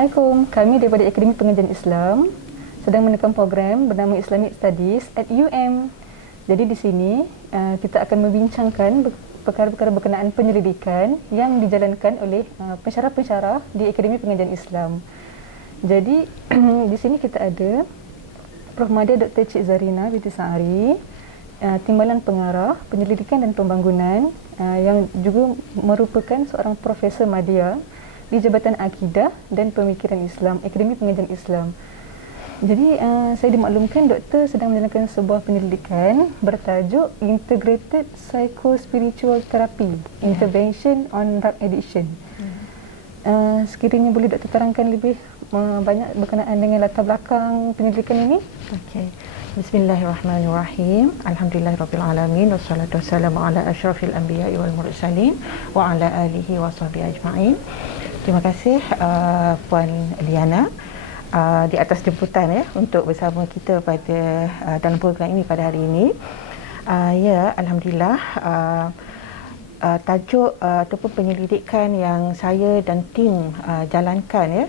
Assalamualaikum. Kami daripada Akademi Pengajian Islam sedang menekan program bernama Islamic Studies at UM. Jadi di sini kita akan membincangkan perkara-perkara berkenaan penyelidikan yang dijalankan oleh pensyarah-pensyarah di Akademi Pengajian Islam. Jadi di sini kita ada Prof. Madya Dr. Cik Zarina binti Saari, Timbalan Pengarah Penyelidikan dan Pembangunan yang juga merupakan seorang Profesor Madya di Jabatan Akidah dan Pemikiran Islam, Akademi Pengajian Islam. Jadi saya dimaklumkan doktor sedang menjalankan sebuah penyelidikan bertajuk Integrated Psycho-Spiritual Therapy, Intervention on Drug Addiction. Sekiranya boleh doktor terangkan lebih banyak berkenaan dengan latar belakang penyelidikan ini? Okey. Bismillahirrahmanirrahim. Alhamdulillahirabbil alamin wassalatu wassalamu ala asyrafil anbiya'i wal mursalin wa ala alihi washabihi ajma'in. Terima kasih Puan Liana di atas jemputan untuk bersama kita pada dalam program ini pada hari ini. Alhamdulillah, tajuk ataupun penyelidikan yang saya dan tim jalankan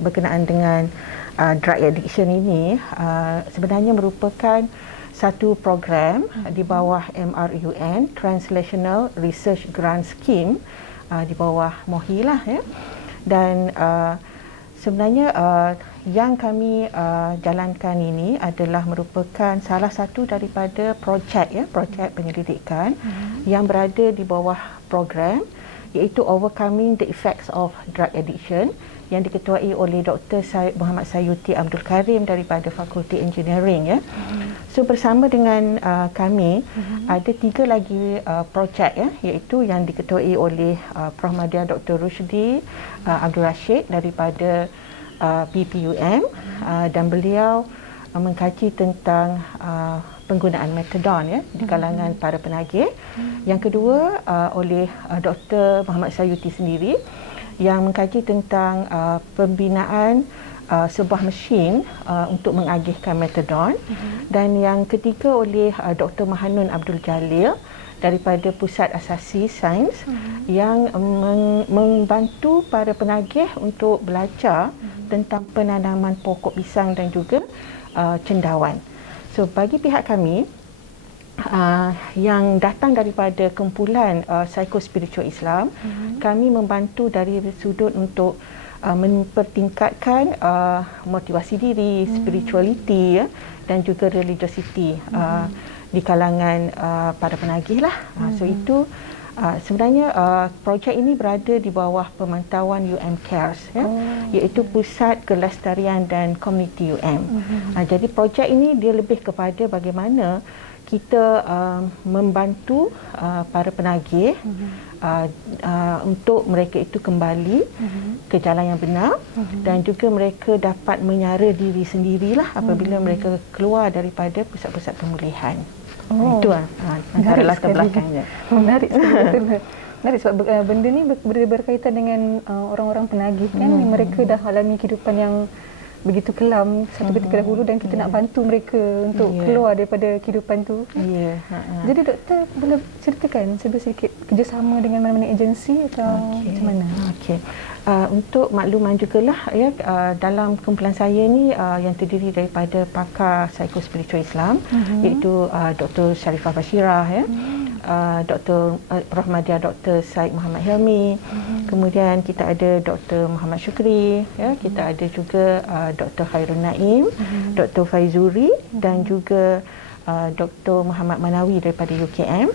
berkenaan dengan drug addiction ini sebenarnya merupakan satu program di bawah MRUN, Translational Research Grant Scheme, di bawah MOHI lah dan sebenarnya yang kami jalankan ini adalah merupakan salah satu daripada projek penyelidikan yang berada di bawah program, iaitu Overcoming the Effects of Drug Addiction, yang diketuai oleh Dr. Muhammad Sayuti Abdul Karim daripada Fakulti Engineering. So bersama dengan kami ada 3 lagi projek iaitu yang diketuai oleh Prof. Madya Dr. Rushdi Abdul Rashid daripada PPUM dan beliau mengkaji tentang penggunaan metadon di kalangan para penagih. Yang kedua oleh Dr. Muhammad Sayuti sendiri yang mengkaji tentang pembinaan sebuah mesin untuk mengagihkan metadon. Dan yang ketiga oleh Dr. Mahanun Abdul Jalil daripada Pusat Asasi Sains yang membantu para penagih untuk belajar tentang penanaman pokok pisang dan juga cendawan. So bagi pihak kami yang datang daripada kumpulan Psycho-Spiritual Islam, kami membantu dari sudut untuk mempertingkatkan motivasi diri, spirituality dan juga religiosity di kalangan para penagih lah. So itu sebenarnya projek ini berada di bawah pemantauan UM Cares, iaitu Pusat Kelestarian dan Komuniti UM. Jadi projek ini dia lebih kepada bagaimana kita membantu para penagih untuk mereka itu kembali ke jalan yang benar dan juga mereka dapat menyara diri sendirilah apabila mereka keluar daripada pusat-pusat pemulihan. Itu antara latar belakangnya. Menarik sekali. Menarik sebab benda ni berkaitan dengan orang-orang penagih kan, mereka dah alami kehidupan yang begitu kelam satu ketika dahulu dan kita nak bantu mereka untuk keluar daripada kehidupan tu. Jadi doktor boleh ceritakan sedikit kerjasama dengan mana-mana agensi atau macam mana? Untuk makluman jugalah dalam kumpulan saya ni yang terdiri daripada pakar Psycho-Spiritual Islam, iaitu Dr. Sharifah Bashirah, Dr. Prof. Madya Dr. Said Muhammad Hilmi, kemudian kita ada Dr. Muhammad Syukri, kita ada juga Dr. Khairul Naim, Dr. Faizuri dan juga Dr. Muhammad Manawi daripada UKM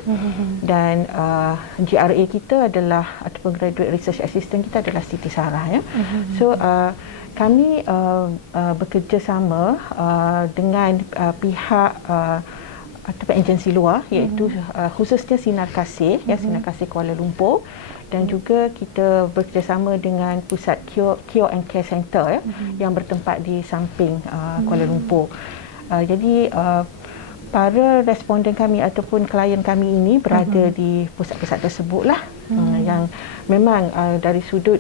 dan GRA kita adalah ataupun Graduate Research Assistant kita adalah Siti Sarah. So kami bekerjasama dengan pihak ataupun agensi luar, iaitu khususnya Sinar Kasih, Sinar Kasih Kuala Lumpur, dan juga kita bekerjasama dengan Pusat Cure and Care Center yang bertempat di samping Kuala Lumpur. Jadi para responden kami ataupun klien kami ini berada di pusat-pusat tersebutlah, yang memang dari sudut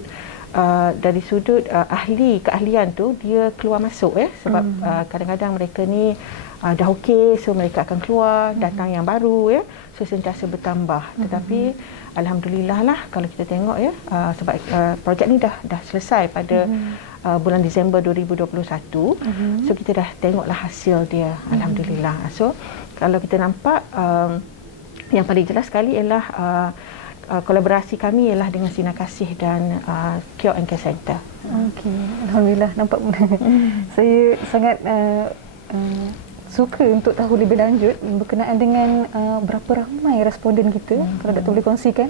dari sudut keahlian tu dia keluar masuk sebab kadang-kadang mereka ni dah okey, so mereka akan keluar, datang yang baru so sentiasa bertambah. Tetapi alhamdulillah lah kalau kita tengok sebab projek ni dah selesai pada bulan Disember 2021. So kita dah tengoklah hasil dia, alhamdulillah. So kalau kita nampak yang paling jelas sekali ialah kolaborasi kami ialah dengan Sinar Kasih dan Cure and Care Center. Okey, alhamdulillah nampak. Saya sangat suka untuk tahu lebih lanjut berkenaan dengan berapa ramai responden kita, kalau Dr. boleh kongsikan,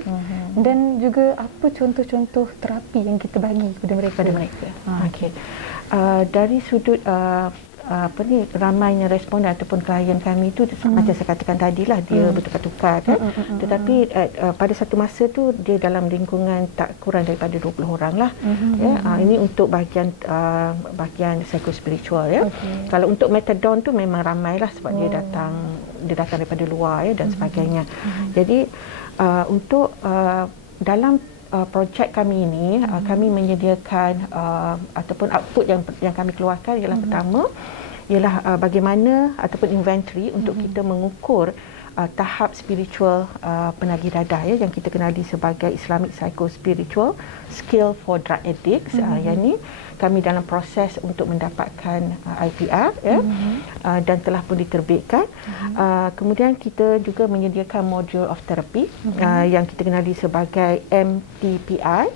dan juga apa contoh-contoh terapi yang kita bagi kepada mereka. Okey. Dari sudut ramainya responden ataupun klien kami itu macam saya katakan tadilah dia bertukar-tukar tetapi pada satu masa tu dia dalam lingkungan tak kurang daripada 20 orang lah. Ini untuk bahagian psikospiritual Kalau untuk metadon tu memang ramailah sebab dia datang daripada luar dan sebagainya. Jadi untuk dalam projek kami ini kami menyediakan ataupun output yang kami keluarkan ialah pertama ialah bagaimana ataupun inventory untuk kita mengukur tahap spiritual penagih dadah yang kita kenali sebagai Islamic Psychospiritual Skill for Drug Addicts. Yang ni kami dalam proses untuk mendapatkan IPR dan telah pun diterbitkan. Kemudian kita juga menyediakan module of therapy yang kita kenali sebagai MTPI,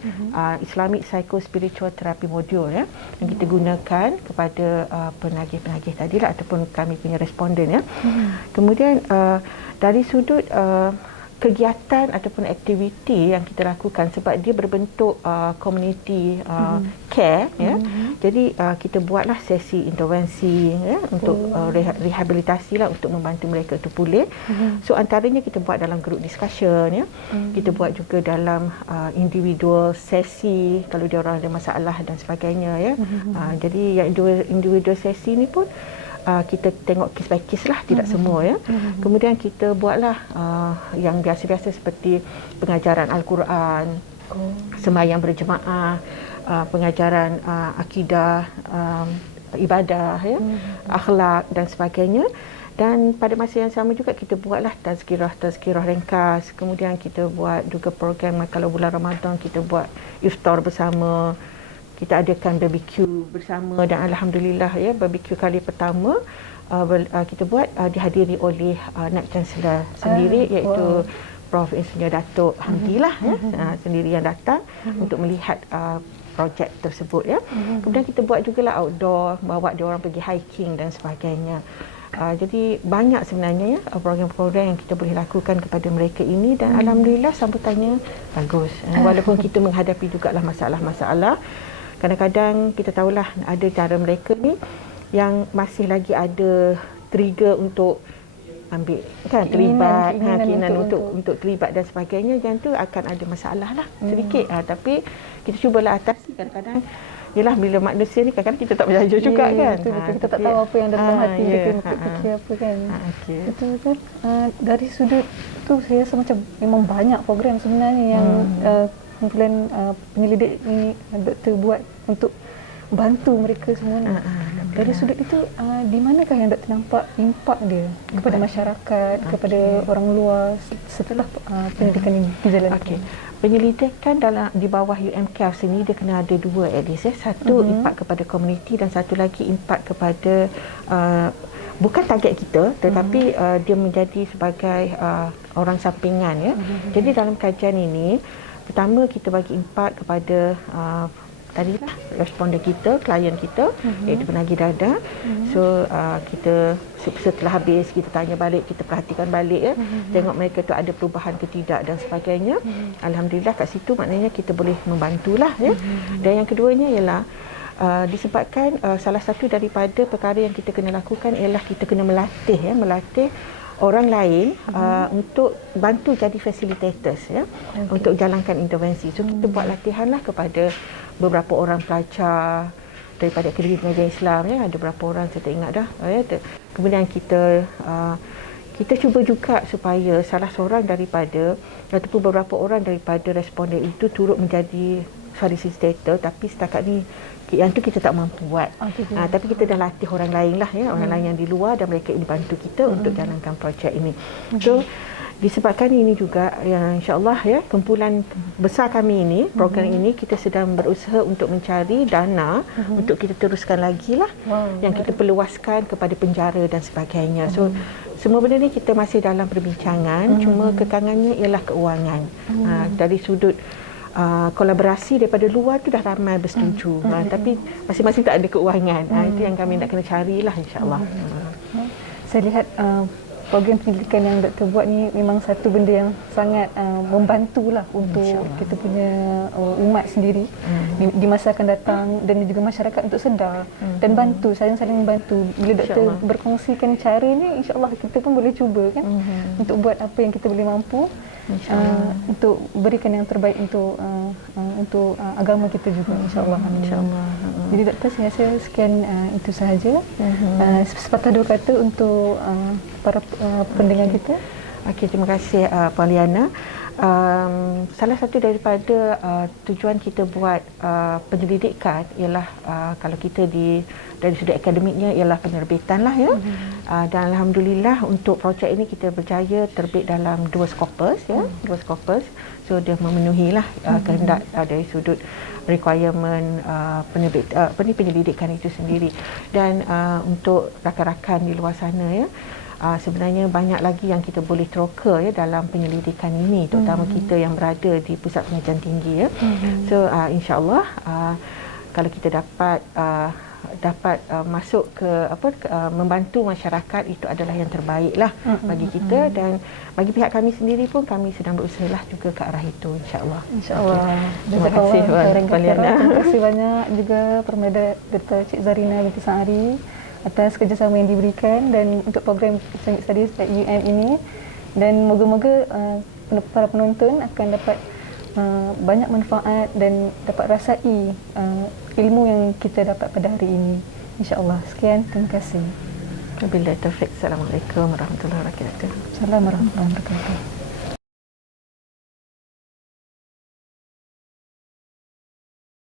Islamic Psychospiritual Therapy Module yang kita gunakan kepada penagih-penagih tadilah ataupun kami punya responden Kemudian dari sudut kegiatan ataupun aktiviti yang kita lakukan sebab dia berbentuk community care jadi kita buatlah sesi intervensi untuk rehabilitasi lah untuk membantu mereka tu pulih. So antaranya kita buat dalam group discussion kita buat juga dalam individual sesi kalau dia orang ada masalah dan sebagainya jadi yang individual sesi ni pun kita tengok case by case lah, tidak semua Kemudian kita buatlah yang biasa-biasa seperti pengajaran Al-Quran, sembahyang berjemaah, pengajaran akidah, ibadah akhlak dan sebagainya. Dan pada masa yang sama juga kita buatlah tazkirah ringkas. Kemudian kita buat juga program kalau bulan Ramadan kita buat iftar bersama. Kita adakan barbecue bersama dan alhamdulillah barbecue kali pertama kita buat dihadiri oleh Naib Chancellor sendiri iaitu Prof Insinyur Datuk Hamdi lah sendiri yang datang untuk melihat projek tersebut Kemudian kita buat jugalah outdoor, bawa dia orang pergi hiking dan sebagainya. Jadi banyak sebenarnya program-program yang kita boleh lakukan kepada mereka ini dan alhamdulillah sambutannya bagus. Walaupun kita menghadapi jugalah masalah-masalah. Kadang-kadang kita tahulah ada cara mereka ni yang masih lagi ada trigger untuk ambil terlibat, keinginan untuk terlibat dan sebagainya, yang tu akan ada masalah lah sedikit tapi kita cubalah atasi. Kadang-kadang yelah bila manusia ni kadang-kadang kita tak berjaya juga kan. Betul, kita tak tahu apa yang dalam hati mereka fikir apa kan. Betul. Dari sudut tu saya rasa macam memang banyak program sebenarnya yang kumpulan penyelidik ni doktor buat untuk bantu mereka semua ni. Dari sudut itu di manakah yang doktor nampak impak dia kepada masyarakat, kepada orang luar setelah pendidikan ini dijalankan? Penyelidikan di bawah UMCAF sini dia kena ada dua at least satu impak kepada komuniti dan satu lagi impak kepada bukan target kita tetapi dia menjadi sebagai orang sampingan Jadi dalam kajian ini pertama kita bagi impak kepada tadilah responden kita, klien kita iaitu penagih dadah. So kita setelah habis kita tanya balik, kita perhatikan balik tengok mereka tu ada perubahan ke tidak dan sebagainya. Alhamdulillah kat situ maknanya kita boleh membantulah Dan yang keduanya ialah disebabkan salah satu daripada perkara yang kita kena lakukan ialah kita kena melatih orang lain untuk bantu jadi facilitators untuk jalankan intervensi. So kita buat latihanlah kepada beberapa orang pelajar daripada Akademi Pengajian Islam ada berapa orang saya tak ingat dah kemudian kita cuba juga supaya salah seorang daripada ataupun beberapa orang daripada responden itu turut menjadi facilitator, tapi setakat ni yang tu kita tak mampu buat. Tapi kita dah latih orang lain lah ya, orang lain yang di luar, dan mereka ini bantu kita untuk jalankan projek ini. So disebabkan ini juga yang insya-Allah ya, kumpulan besar kami ini, program ini kita sedang berusaha untuk mencari dana untuk kita teruskan lagi lah, yang kita perluaskan kepada penjara dan sebagainya. So semua benda ni kita masih dalam perbincangan, cuma kekangannya ialah keuangan. Dari sudut kolaborasi daripada luar tu dah ramai bersetuju, tapi masing-masing tak ada keuangan. Itu yang kami nak kena carilah insya-Allah. Saya lihat program penyelidikan yang Dr. buat ni memang satu benda yang sangat membantulah untuk kita punya umat sendiri di masa akan datang, dan juga masyarakat untuk sedar dan bantu, saling membantu. Bila Doktor berkongsikan cara ni, insya-Allah kita pun boleh cuba kan untuk buat apa yang kita boleh mampu, untuk berikan yang terbaik untuk agama kita juga, insya-Allah. Insya-Allah. Jadi Doktor, saya rasa sekian itu sahaja. Sepatah dua kata untuk para pendengar kita. Okey, terima kasih Puan Liana. Salah satu daripada tujuan kita buat penyelidikan ialah kalau kita dari sudut akademiknya ialah penerbitan lah ya. Dan alhamdulillah untuk projek ini kita berjaya terbit dalam 2 Scopus ya, 2 Scopus. So dia memenuhilah kehendak dari sudut requirement penyelidikan itu sendiri. Dan untuk rakan-rakan di luar sana ya, sebenarnya banyak lagi yang kita boleh teroka ya dalam penyelidikan ini, terutama kita yang berada di pusat pengajian tinggi ya. So insya-Allah kalau kita dapat masuk ke membantu masyarakat, itu adalah yang terbaiklah bagi kita, dan bagi pihak kami sendiri pun kami sedang berusahalah juga ke arah itu insya-Allah. Insya-Allah. Terima kasih Puan Liana. Terima kasih banyak juga Permada Dr. Cik Zarina binti Sa'ari atas kerjasama yang diberikan dan untuk program Islamic Studies at UM ini, dan moga-moga para penonton akan dapat banyak manfaat dan dapat rasai ilmu yang kita dapat pada hari ini, insya-Allah. Sekian, terima kasih. Wabillahi taufiq. Assalamualaikum warahmatullahi wabarakatuh. Assalamualaikum warahmatullahi wabarakatuh.